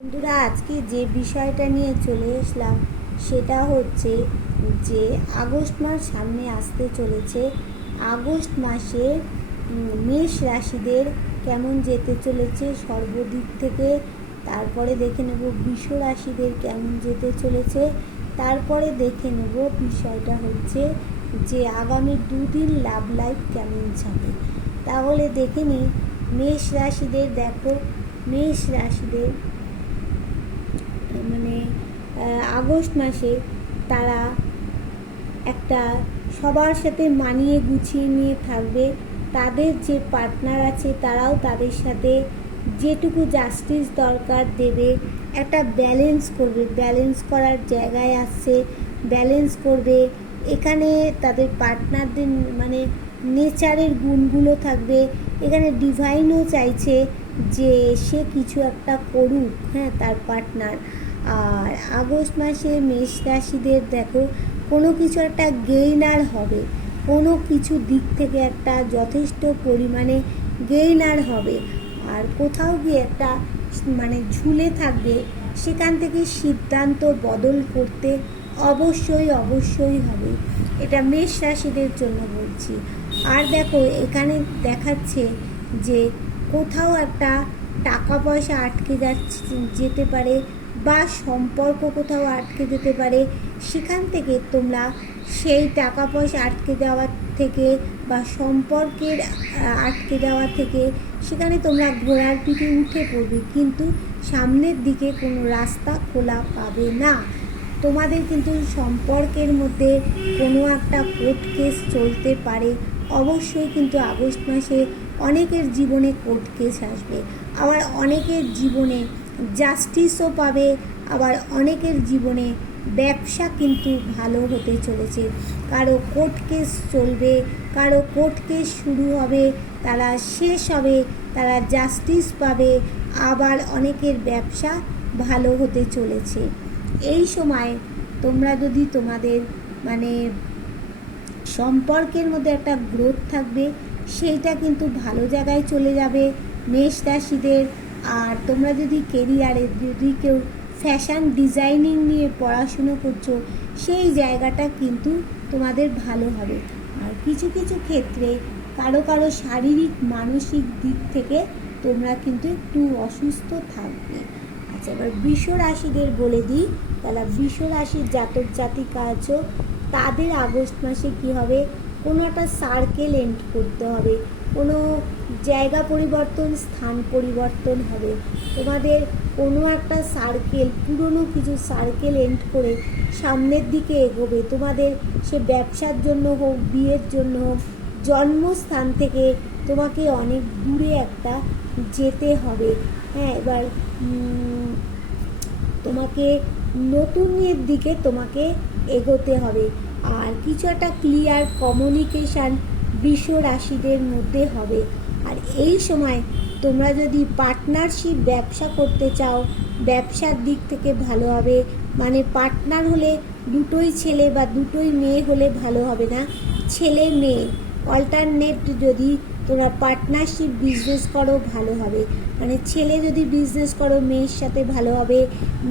বন্ধুরা, আজকে যে বিষয়টা নিয়ে চলে এসলাম সেটা হচ্ছে যে আগস্ট মাস সামনে আসতে চলেছে। আগস্ট মাসে মেষ রাশিদের কেমন যেতে চলেছে সর্বদিক থেকে। তারপরে দেখে নেব বৃষ রাশিদের কেমন যেতে চলেছে। তারপরে দেখে নেব বিষয়টা হচ্ছে যে আগামী দুদিন লাভ লাইফ কেমন যাবে। তাহলে দেখে নিই মেষ রাশিদের। দেখো, মেষ রাশিদের মানে আগস্ট মাসে তারা একটা সবার সাথে মানিয়ে গুছিয়ে নিয়ে থাকবে। তাদের যে পার্টনার আছে তারাও তাদের সাথে যেটুকু জাস্টিস দরকার দেবে, একটা ব্যালেন্স করবে। ব্যালেন্স করার জায়গায় আসছে, ব্যালেন্স করবে। এখানে তাদের পার্টনারদের নেচারের গুণগুলো থাকবে। এখানে ডিভাইনও চাইছে যে সে কিছু একটা করুক, হ্যাঁ, তার পার্টনার। আর আগস্ট মাসে মেষ রাশিদের দেখো কোনো কিছু একটা গেইনার হবে, কোনো কিছু দিক থেকে একটা যথেষ্ট পরিমাণে গেইনার হবে। আর কোথাও গিয়ে একটা ঝুলে থাকবে, সেখান থেকে সিদ্ধান্ত বদল করতে অবশ্যই হবে। এটা মেষ রাশিদের জন্য বলছি। আর দেখো, এখানে দেখাচ্ছে যে কোথাও একটা টাকা পয়সা আটকে যেতে পারে, বা সম্পর্ক কোথাও আটকে যেতে পারে। সেখান থেকে তোমরা সেই টাকা পয়সা আটকে যাওয়ার থেকে বা সম্পর্কের আটকে যাওয়া থেকে সেখানে তোমরা ঘোড়ার পিঠে উঠে পড়বে, কিন্তু সামনের দিকে কোনো রাস্তা খোলা পাবে না। তোমাদের কিন্তু সম্পর্কের মধ্যে কোনো একটা কোর্ট কেস চলতে পারে। অবশ্যই কিন্তু আগস্ট মাসে অনেকের জীবনে কোর্ট কেস আসবে, আবার অনেকের জীবনে জাস্টিসও পাবে, আবার অনেকের জীবনে ব্যবসা কিন্তু ভালো হতে চলেছে। কারো কোর্ট কেস চলবে, কারো কোর্ট কেস শুরু হবে, তারা শেষ হবে, তারা জাস্টিস পাবে, আবার অনেকের ব্যবসা ভালো হতে চলেছে। এই সময় তোমরা যদি তোমাদের সম্পর্কের মধ্যে একটা গ্রোথ থাকবে, সেইটা কিন্তু ভালো জায়গায় চলে যাবে মেষ রাশিদের। আর তোমরা যদি কেরিয়ারে যদি কেউ ফ্যাশন ডিজাইনিং নিয়ে পড়াশুনো করছো, সেই জায়গাটা কিন্তু তোমাদের ভালো হবে। আর কিছু কিছু ক্ষেত্রে কারো শারীরিক মানসিক দিক থেকে তোমরা কিন্তু একটু অসুস্থ থাকবে। আচ্ছা, এবার বৃষ রাশিদের বলে দিই। তাহলে বৃষ রাশির জাতক জাতিকা আছো, তাদের আগস্ট মাসে কি হবে, কোনো একটা সার্কেল এন্ড করতে হবে, কোনো জায়গা পরিবর্তন, স্থান পরিবর্তন হবে। তোমাদের কোনো একটা সার্কেল, পুরনো কিছু সার্কেল এন্ড করে সামনের দিকে এগোবে। তোমাদের সে ব্যবসার জন্য হোক, বিয়ের জন্য হোক, জন্মস্থান থেকে তোমাকে অনেক দূরে একটা যেতে হবে। হ্যাঁ, এবার তোমাকে নতুনের দিকে তোমাকে এগোতে হবে। আর কিছু একটা ক্লিয়ার কমিউনিকেশান বৃষ রাশিদের মধ্যে হবে। আর এই সময় তোমরা যদি পার্টনারশিপ ব্যবসা করতে চাও, ব্যবসার দিক থেকে ভালো হবে। পার্টনার হলে দুটোই ছেলে বা দুটোই মেয়ে হলে ভালো হবে না, ছেলে মেয়ে অল্টারনেট যদি তোমরা পার্টনারশিপ বিজনেস করো ভালো হবে। ছেলে যদি বিজনেস করো মেয়ের সাথে ভালো হবে,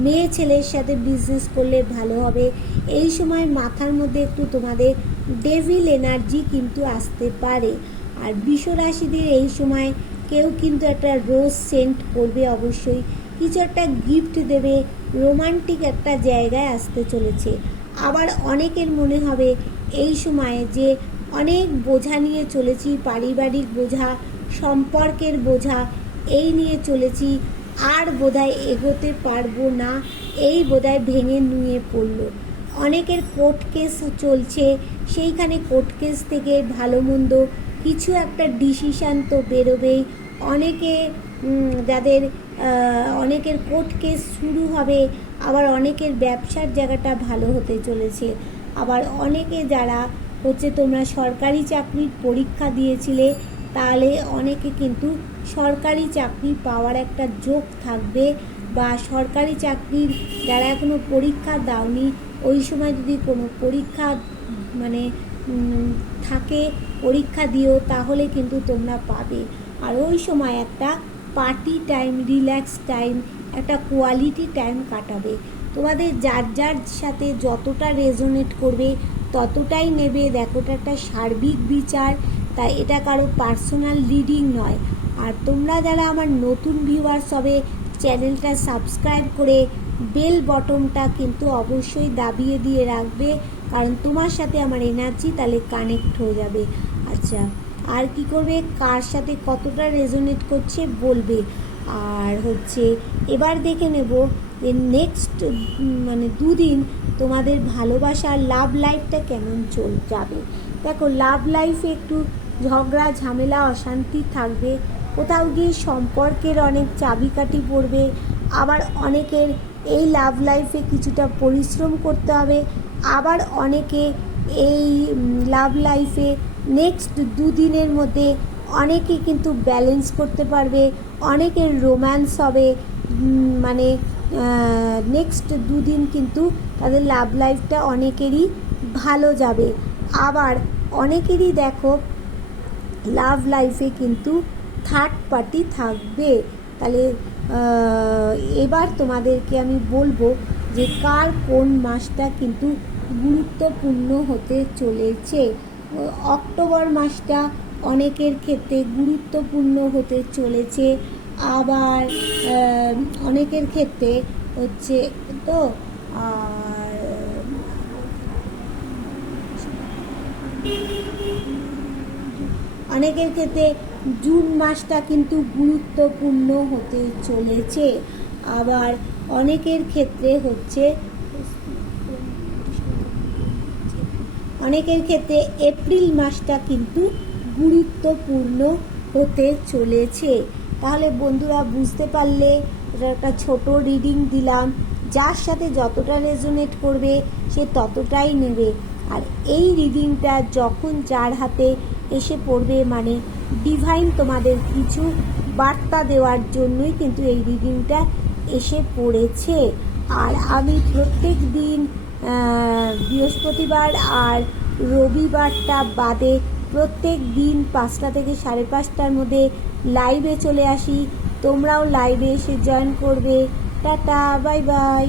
মেয়ে ছেলের সাথে বিজনেস করলে ভালো হবে। এই সময় মাথার মধ্যে একটু তোমাদের ডেভিল এনার্জি কিন্তু আসতে পারে। আর বৃষ রাশিদের এই সময় কেউ কিন্তু একটা রোজ সেন্ট করবে, অবশ্যই কিছু একটা গিফট দেবে, রোমান্টিক একটা জায়গায় আসতে চলেছে। আবার অনেকের মনে হবে এই সময়ে যে অনেক বোঝা নিয়ে চলেছি, পারিবারিক বোঝা, সম্পর্কের বোঝা, এই নিয়ে চলেছি, আর বোধহয় এগোতে পারবো না, এই বোধহয় ভেঙে নুয়ে পড়লো। অনেকের কোর্ট কেস চলছে, সেইখানে কোর্ট কেস থেকে ভালো মন্দ কিছু একটা ডিসিশান তো বেরোবেই। অনেকে যাদের অনেকের কোর্ট কেস শুরু হবে, আবার অনেকের ব্যবসার জায়গাটা ভালো হতে চলেছে। আবার অনেকে যারা তোমরা সরকারি চাকরির পরীক্ষা দিয়েছিলে, তাহলে অনেকে কিন্তু সরকারি চাকরি পাওয়ার একটা যোগ থাকবে। বা সরকারি চাকরির যারা এখনও পরীক্ষা দাওনি, ওই সময় যদি কোনো পরীক্ষা থাকে, পরীক্ষা দিও, তাহলে কিন্তু তোমরা পাবে। আর ওই সময় একটা পার্টি টাইম, রিল্যাক্স টাইম, একটা কোয়ালিটি টাইম কাটাবে। তোমাদের যার যার সাথে যতটা রেজোনেট করবে ততটাই নেবে। দেখো, এটা একটা সার্বিক বিচার, তাই এটা কারো পার্সোনাল রিডিং নয়। আর তোমরা যারা আমার নতুন ভিউয়ার্স হবে, চ্যানেলটা সাবস্ক্রাইব করে বেল বটনটা কিন্তু অবশ্যই দাবিয়ে দিয়ে রাখবে, কারণ তোমার সাথে আমার এনার্জি তাহলে কানেক্ট হয়ে যাবে। আচ্ছা, আর কি করবে, কার সাথে কতটা রেজোনেট করছে বলবে। আর হচ্ছে এবার দেখে নেব যে নেক্সট মানে দুদিন তোমাদের ভালোবাসা লাভ লাইফটা কেমন যাবে। দেখো, লাভ লাইফে একটু ঝগড়া ঝামেলা অশান্তি থাকবে, কোথাও গিয়ে সম্পর্কের অনেক চাবিকাঠি পড়বে, আবার অনেকের এই লাভ লাইফে কিছুটা পরিশ্রম করতে হবে, আবার অনেকে এই লাভ লাইফে নেক্সট দুদিনের মধ্যে অনেকে কিন্তু ব্যালেন্স করতে পারবে, অনেকের রোম্যান্স হবে। মানে নেক্সট দুদিন কিন্তু তাদের লাভ লাইফটা অনেকেরই ভালো যাবে। আবার অনেকেরই দেখো লাভ লাইফে কিন্তু থার্ড পার্টি থাকবে। তাহলে এবার তোমাদেরকে আমি বলবো যে কার কোন মাসটা কিন্তু গুরুত্বপূর্ণ হতে চলেছে। অক্টোবর মাসটা অনেকের ক্ষেত্রে গুরুত্বপূর্ণ হতে চলেছে, আবার অনেকের ক্ষেত্রে হচ্ছে তো আর অনেকের ক্ষেত্রে জুন মাসটা কিন্তু গুরুত্বপূর্ণ হতে চলেছে, আবার অনেকের ক্ষেত্রে হচ্ছে এপ্রিল মাসটা কিন্তু গুরুত্বপূর্ণ হতে চলেছে। তাহলে বন্ধুরা, বুঝতে পারলে এটা একটা ছোট রিডিং দিলাম, যার সাথে যতটা রেজোনেট করবে সে ততটাই নেবে। আর এই রিডিংটা যখন যার হাতে এসে পড়বে, মানে ডিভাইন তোমাদের কিছু বার্তা দেওয়ার জন্যই কিন্তু এই রিডিংটা এসে পড়েছে। আর আমি প্রত্যেক দিন বৃহস্পতিবার আর রবিবারটা বাদে প্রত্যেক দিন 5টা থেকে 5:30টার মধ্যে লাইভে চলে আসি। তোমরাও লাইভে এসে জয়েন করবে। Tata, bye bye.